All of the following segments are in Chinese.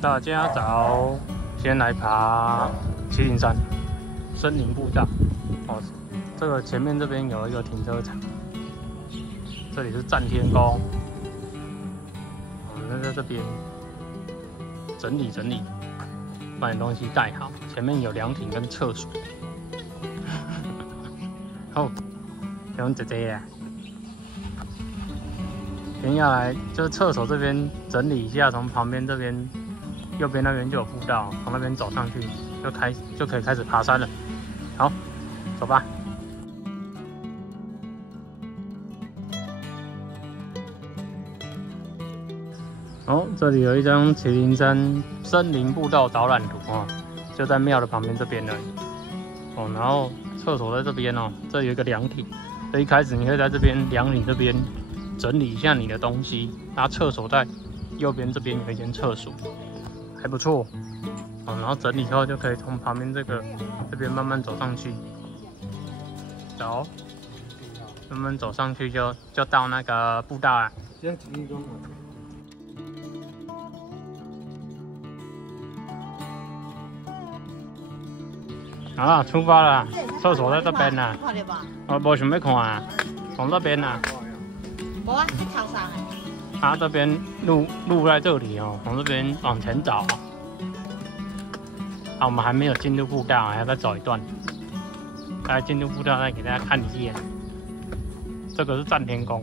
大家早，先来爬麒麟山森林步道。哦，这个前面这边有一个停车场，这里是战天宫。我们在这边整理整理，把你东西带好。前面有凉亭跟厕所。哦，用姐姐呀。先要来就是厕所这边整理一下，从旁边这边右边那边就有步道，从那边走上去就可以开始爬山了。好，走吧。哦，这里有一张麒麟山森林步道导览图哦，就在庙的旁边这边而已。哦，然后厕所在这边哦，这有一个凉亭，所以一开始你可以在这边凉亭这边整理一下你的东西。它厕所在右边这边有一间厕所，还不错。哦，然后整理以后就可以从旁边这边慢慢走上去，走，慢慢走上去就到那个步道了。好啦，出发了，厕所在这边啦。我无想要看啊，从这边啦。无啊，去头上。它这边路在这里哦，从这边往前走。啊，我们还没有进入步道，还要再走一段。来进入步道，再给大家看一眼。这个是战天宫，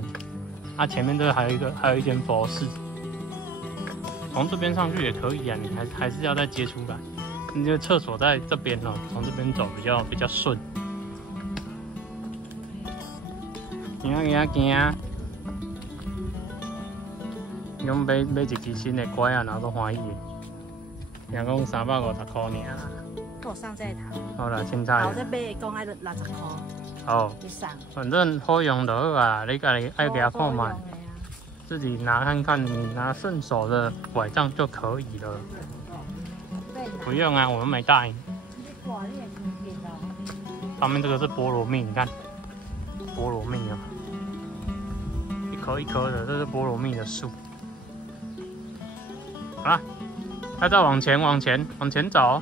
它前面这个还有一间佛寺。从这边上去也可以啊，你还是要再接出来。因为厕所在这边哦，从这边走比较顺。行，用买一支新的拐啊，然后欢喜的。人讲350块尔啦。我上这一套。好啦，凊彩。后再买讲爱60块。好。你送。反正好用就好啊，你家己爱给他看买，自己拿看看，你拿顺手的拐杖就可以了。不用啊，我们没带。上面这个是菠萝蜜，你看，菠萝蜜啊，一颗一颗的，这是菠萝蜜的树。好啦，再往前走，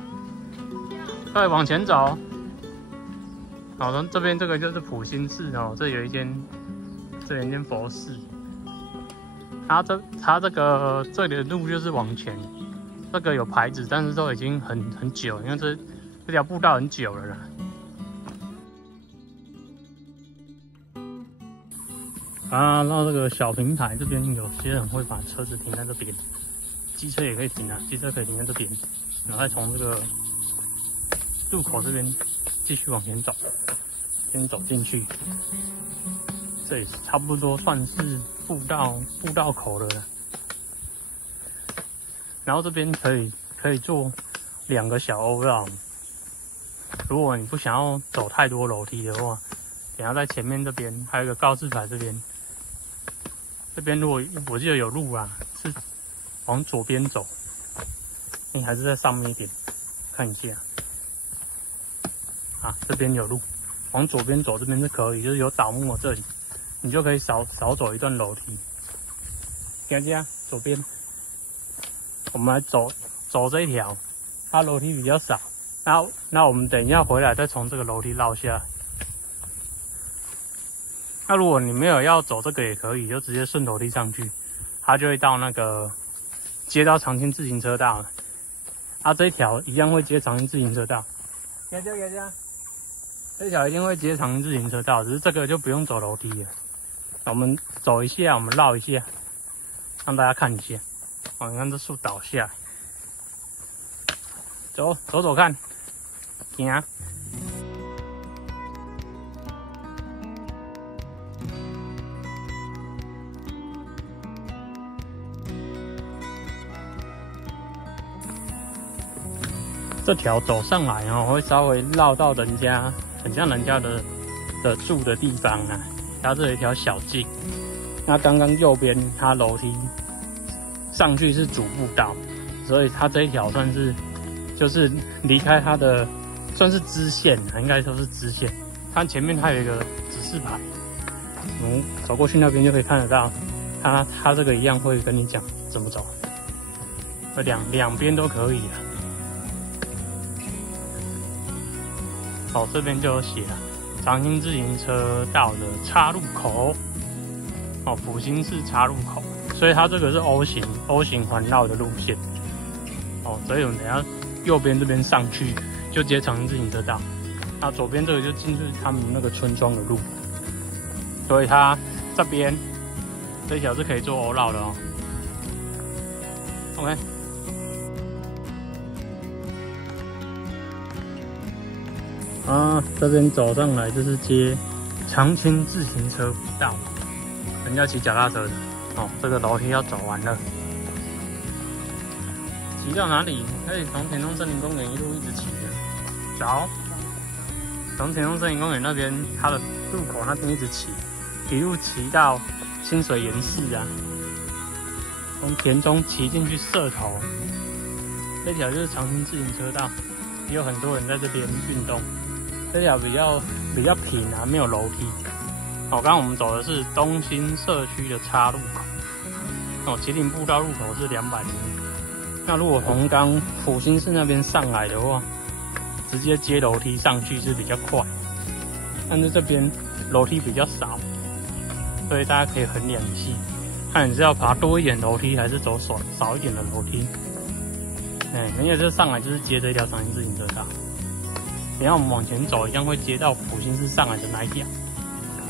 对，往前走。好，从这边这个就是普心寺哦，这有一间佛寺。它这里的路就是往前。这个有牌子，但是都已经很久，因为这条步道很久了啦。啊，到这个小平台这边，有些人会把车子停在这边，机车也可以停啊，机车可以停在这边，然后再从这个入口这边继续往前走，先走进去。这里差不多算是步道口了啦。然后这边可以做2个小欧绕。如果你不想要走太多楼梯的话，等下在前面这边还有一个告示牌，这边如果我记得有路啊，是往左边走，你还是在上面一点，看一下。啊，这边有路，往左边走这边是可以，就是有倒木这里，你就可以少走一段楼梯。看一下左边。我们来走这一条，它楼梯比较少。那我们等一下回来再从这个楼梯绕下来。那如果你没有要走这个也可以，就直接顺楼梯上去，它就会到那个接到长青自行车道了。它这一条一样会接长青自行车道。这一条一定会接长青自行车道，只是这个就不用走楼梯了。我们走一下，我们绕一下，让大家看一下。哦，你看这树倒下来，走看，行。这条走上来哦，会稍微绕到人家，很像人家的住的地方啊。它这有一条小径，那刚刚右边它楼梯上去是主步道，所以它这一条算是就是离开它的算是支线，应该说是支线。它前面还有一个指示牌，走过去那边就可以看得到。它这个一样会跟你讲怎么走。两边都可以啊。哦，这边就有写了长兴自行车道的岔路口。哦，埔心市岔路口，所以它这个是 O 型环绕的路线。哦，所以我们等一下右边这边上去就接长兴自行车道，那左边这个就进去他们那个村庄的路，所以它这边这条是可以做欧绕的哦。OK。这边走上来就是接长青自行车道。人家骑脚踏车的哦，这个楼梯要走完了，骑到哪里？可以从田中森林公园一路一直骑的，走，从田中森林公园那边它的入口那边一直骑，一路骑到清水岩寺啊，从田中骑进去社头，这条就是长兴自行车道，也有很多人在这边运动。这条比较平啊，没有楼梯。哦，刚刚我们走的是东兴社区的岔路口。哦，麒麟步道入口是200米。那如果从刚埔心市那边上来的话，直接接楼梯上去是比较快。但是这边楼梯比较少，所以大家可以衡量一下，看你是要爬多一点楼梯，还是走少一点的楼梯。因为这上来就是接这条长兴自行车道。等一下我们往前走，一样会接到埔心市上来的那一条。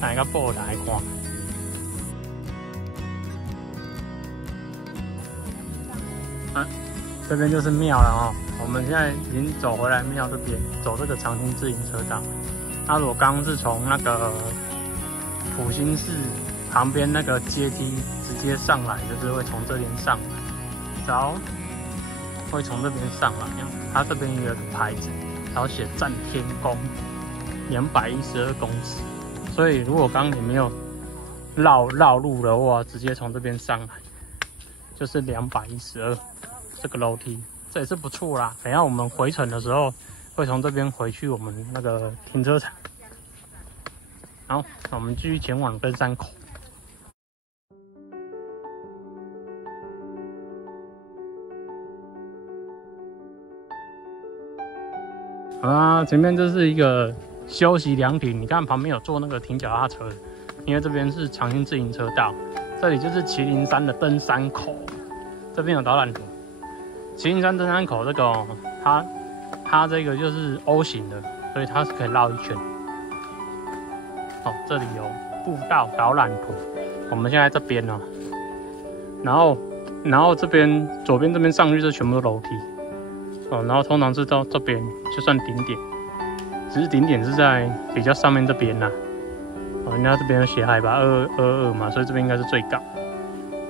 哪一个步来看？这边就是庙了哦。我们现在已经走回来庙这边，走这个长兴自行车道。那如果刚刚是从那个埔心市旁边那个阶梯直接上来，就是会从这边上来，走，会从这边上来。它这边有一个牌子，然后写占天宫212公尺。所以如果刚刚你没有绕路的话，直接从这边上来就是212这个楼梯，这也是不错啦。等一下我们回程的时候会从这边回去我们那个停车场。好，那我们继续前往登山口。好啦，前面这是一个休息凉亭，你看旁边有坐那个停脚踏车的，因为这边是长兴自行车道，这里就是麒麟山的登山口，这边有导览图。麒麟山登山口这个哦，它这个就是 O 型的，所以它是可以绕一圈。哦，这里有步道导览图，我们现在这边哦，然后这边左边这边上去就全部都楼梯。哦，然后通常是到这边就算顶点，只是顶点是在比较上面这边啦。哦，人家这边有写海拔222嘛，所以这边应该是最高。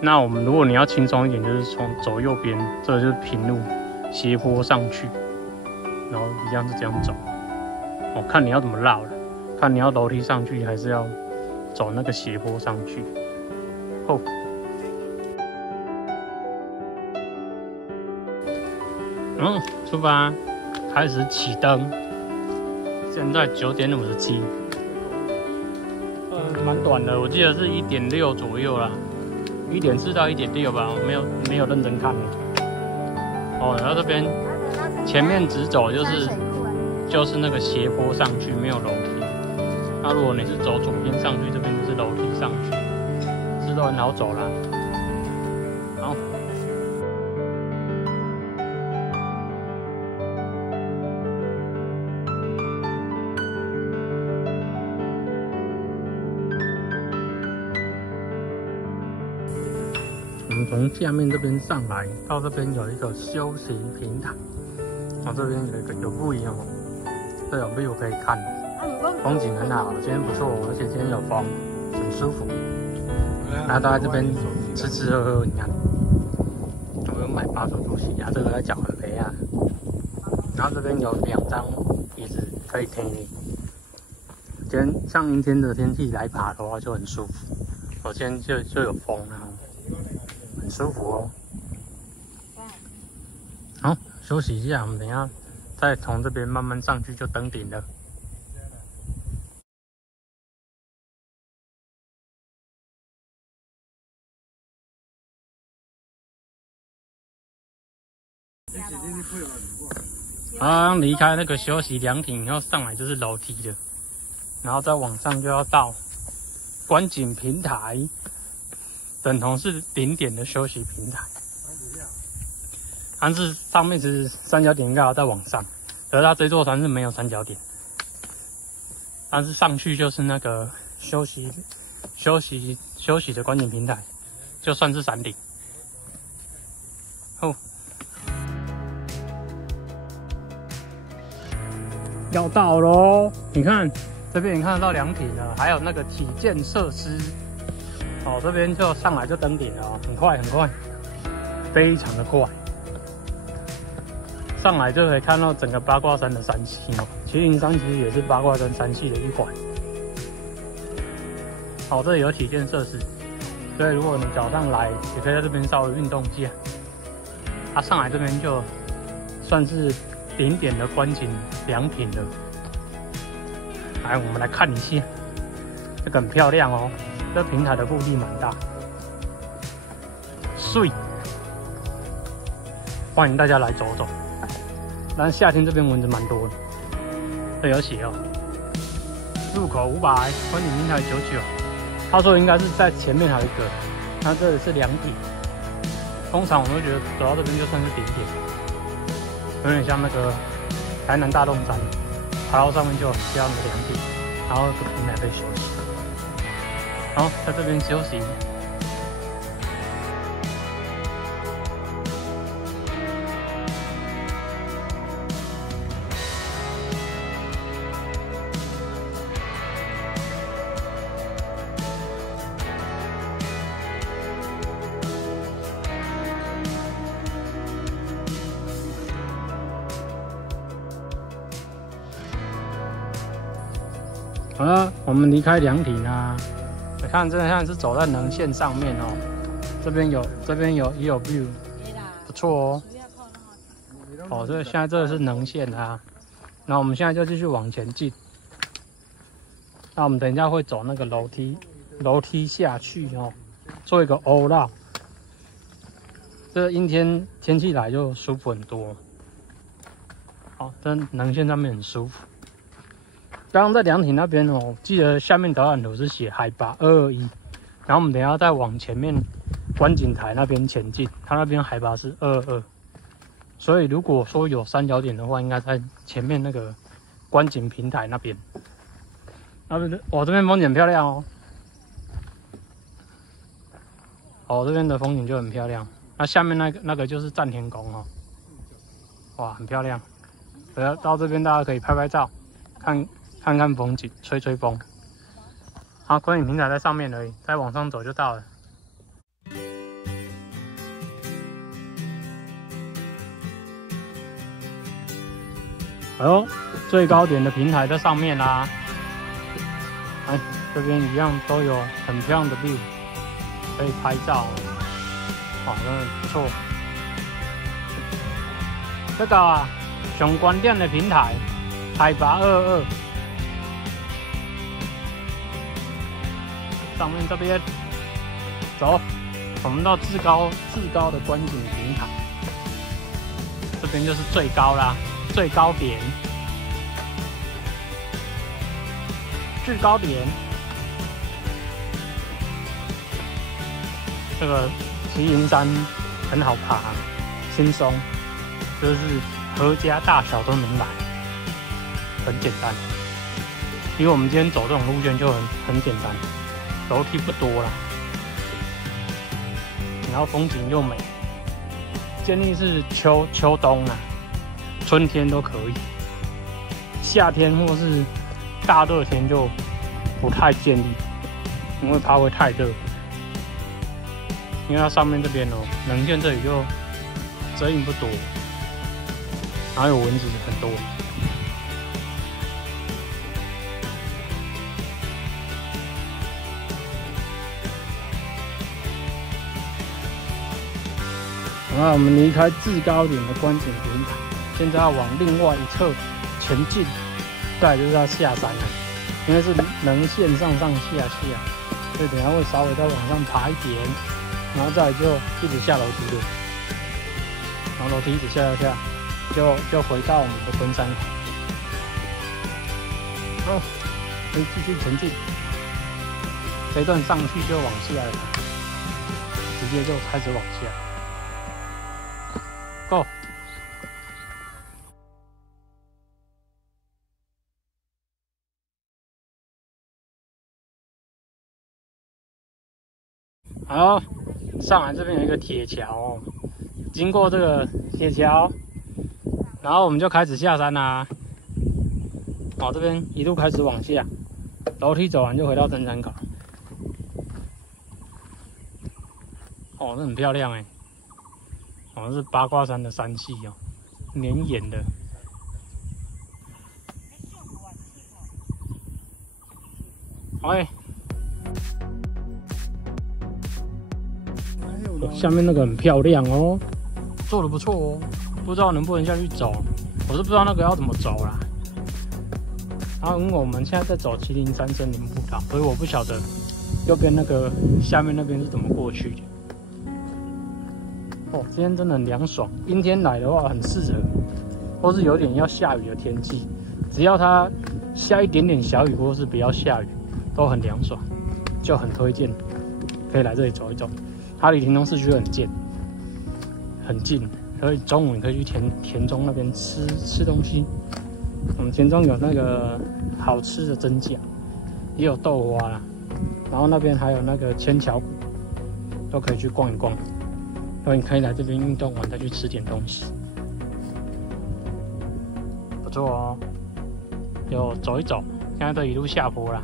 那我们如果你要轻松一点，就是走右边，这个就是平路，斜坡上去，然后一样是这样走。哦，看你要怎么绕了，看你要楼梯上去，还是要走那个斜坡上去。哦。出发，开始启灯。现在9点57，蛮短的，我记得是1.6左右啦，1.4到1.6吧，我没有认真看。哦，然后这边前面直走就是那个斜坡上去，没有楼梯。那如果你是走左边上去，这边就是楼梯上去，都很好走啦。好。我们从下面这边上来，到这边有一个休息平台，这边有一个有不一样哦，这有 view 可以看，风景很好，今天不错，而且今天有风，很舒服。然后都在这边吃喝喝，你看，我有买8种东西，然后这个在脚很肥啊。然后这边有2张椅子可以停你。今天像明天的天气来爬的话就很舒服，我今天就有风啊。很舒服哦。好，休息一下，我们等一下再从这边慢慢上去就登顶了。刚离开那个休息凉亭以后，上来就是楼梯的，然后再往上就要到观景平台，等同是顶点的休息平台。但是上面其实三角点应该要再往上，可是它这座山是没有三角点，但是上去就是那个休息的观景平台，就算是山顶。哦，要到咯！你看这边，你看得到凉亭了，还有那个体健设施。哦，这边就上来就登顶了哦，很快很快，非常的快。上来就可以看到整个八卦山的山系哦，麒麟山其实也是八卦山山系的一环。好，这里有体健设施，所以如果你早上来，也可以在这边稍微运动一下。上来这边就算是顶点的观景凉亭了。来，我们来看一下，这个很漂亮哦，这平台的腹地蛮大，水，欢迎大家来走走。但是夏天这边蚊子蛮多的，这有写哦，入口500，观景平台99。他说应该是在前面还有一个，那这里是凉亭。通常我们都觉得走到这边就算是顶点，有点像那个台南大洞山，爬到上面就很漂亮的凉亭，然后有个平台可以休息，然后在这边休息。好了，我们离开凉亭啊，你看，这像是走在能线上面哦。这边也有 view， 不错哦。哦，现在这个是能线啊。那我们现在就继续往前进。那我们等一下会走那个楼梯下去哦，做一个欧绕。这个阴天天气来就舒服很多。好，这能线上面很舒服。刚刚在凉亭那边哦，记得下面导览图是写海拔221，然后我们等一下再往前面观景台那边前进，它那边海拔是222，所以如果说有三角点的话，应该在前面那个观景平台那边。那边我这边风景很漂亮哦，这边的风景就很漂亮。那下面那个就是占天宫哦，哇，很漂亮。到这边大家可以拍拍照，看看风景，吹吹风。好，观景平台在上面而已，再往上走就到了。哎呦，最高点的平台在上面啦。哎，这边一样都有很漂亮的 view， 可以拍照。哇，真的不错。这个啊，上观点的平台，海拔222。上面这边走，我们到至高的观景平台，这边就是最高啦，最高点，制高点。这个麒麟山很好爬，轻松，就是合家大小都能来，很简单。因为我们今天走这种路线就很简单。楼梯不多啦，然后风景又美，建议是秋冬啊，春天都可以，夏天或是大热天就不太建议，因为它会太热。因为它上面这边哦，能见这里就遮阴不多，然后有蚊子很多。那我们离开制高点的观景平台，现在要往另外一侧前进，再来就是要下山了，因为是能线上下，所以等一下会稍微再往上爬一点，然后再来就一直下楼梯的。然后楼梯一直下，就回到我们的登山口。好，可以继续前进。这一段上去就往下了，直接就开始往下。Go！ 好，上来这边有一个铁桥哦，经过这个铁桥，然后我们就开始下山啦。好，这边一路开始往下，楼梯走完就回到登山口。哦，这很漂亮哎，好像是八卦山的山系哦，绵延的。哎。下面那个很漂亮哦，做得不错哦，不知道能不能下去走，我是不知道那个要怎么走啦。然后因为我们现在在走麒麟山森林步道，所以我不晓得右边那个下面那边是怎么过去的。哦，今天真的很凉爽，阴天来的话很适合，或是有点要下雨的天气，只要它下一点点小雨，或是不要下雨，都很凉爽，就很推荐可以来这里走一走。它离屏东市区很近，所以中午你可以去田中那边吃东西。我们田中有那个好吃的蒸饺，也有豆花啦，然后那边还有那个千桥谷，都可以去逛一逛。所以你可以来这边运动完再去吃点东西，不错哦。有走一走，现在都一路下坡啦。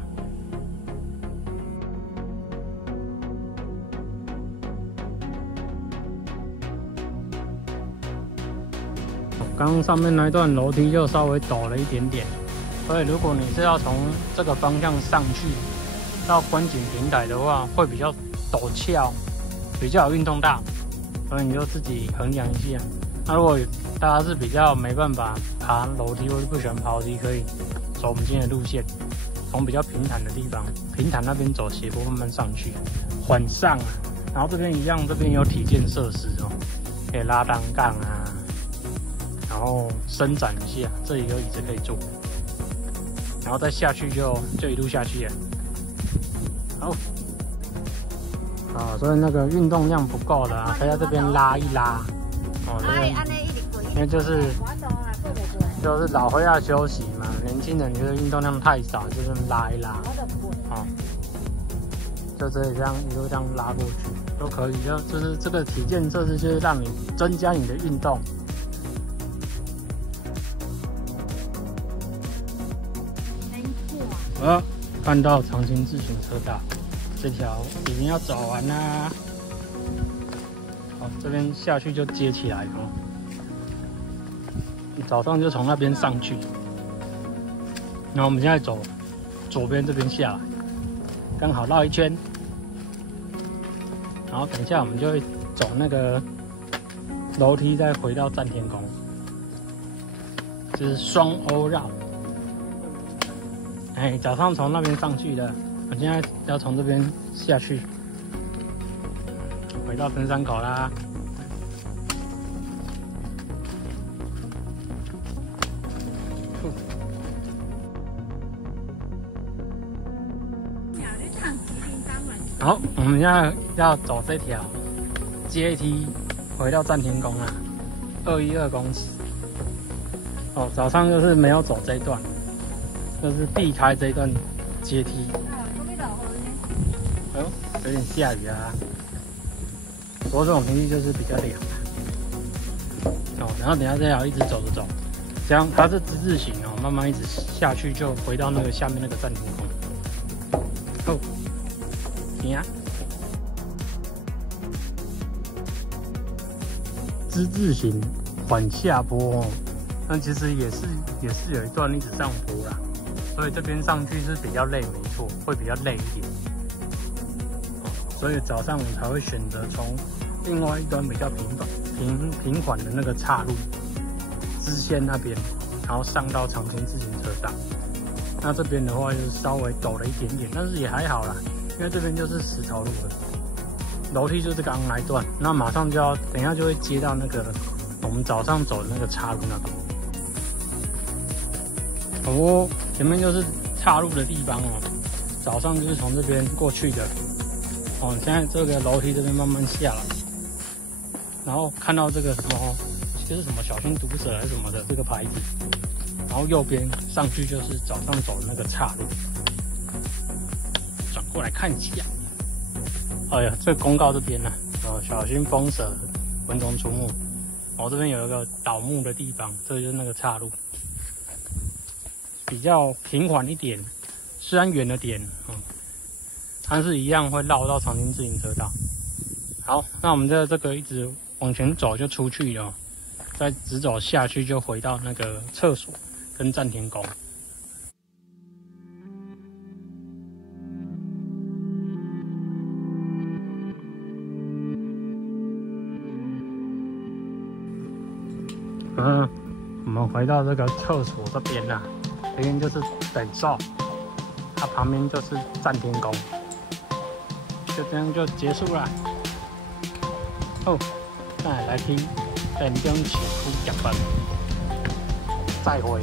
刚刚上面那一段楼梯就稍微陡了一点点，所以如果你是要从这个方向上去到观景平台的话，会比较陡峭，比较有运动到，所以你就自己衡量一下。那如果大家是比较没办法爬楼梯或是不喜欢爬楼梯，可以走我们今天的路线，从比较平坦的地方，平坦那边走斜坡慢慢上去，缓上啊。然后这边一样，这边有体健设施哦，可以拉单杠啊。然后伸展一下，这里有椅子可以坐，然后再下去就一路下去了。好，所以那个运动量不够的啊，可以在这边拉一拉。哦，这边因为就是老会要休息嘛，年轻人觉得运动量太少，就是拉一拉。哦，就这里这样一路这样拉过去都可以，就是这个体健设施就是让你增加你的运动。看到长青自行车道，这条已经要走完啦。好，这边下去就接起来哦。早上就从那边上去，然后我们现在走左边这边下来，刚好绕一圈。然后等一下我们就会走那个楼梯，再回到占天宫，这是双欧绕。哎，早上从那边上去的，我现在要从这边下去，回到登山口啦。好，我们现在要走这条阶梯回到占天宫啦，212公尺。哦，早上就是没有走这一段。就是避开这一段阶梯。哎呦，有点下雨啊。不过这种天气就是比较凉哦。然后等一下这条一直走着走，这样它是之字形哦，慢慢一直下去就回到那个下面那个占天宫。哦，停啊！之字形缓下坡哦，但其实也是有一段一直上坡啦。所以这边上去是比较累，没错，会比较累一点。所以早上我们才会选择从另外一端比较平缓的那个岔路，支线那边，然后上到长青自行车道。那这边的话就是稍微陡了一点点，但是也还好啦，因为这边就是石头路了，楼梯就是刚来一段，那马上就要等一下就会接到那个我们早上走的那个岔路那边。哦，前面就是岔路的地方哦。早上就是从这边过去的。哦，现在这个楼梯这边慢慢下来，然后看到这个什么，就是什么小心毒蛇还是什么的这个牌子，然后右边上去就是早上走的那个岔路。转过来看一下，哎呀，这个公告这边呢，小心风蛇、蚊虫出没。这边有一个倒木的地方，这就是那个岔路，比较平缓一点，虽然远了点，但是一样会绕到长青自行车道。好，那我们在这个一直往前走就出去了，再直走下去就回到那个厕所跟占田宫。我们回到这个厕所这边啦，这边就是等受，它旁边就是占田宫，就这样就结束了。再来听人中奇夫剧本，再会。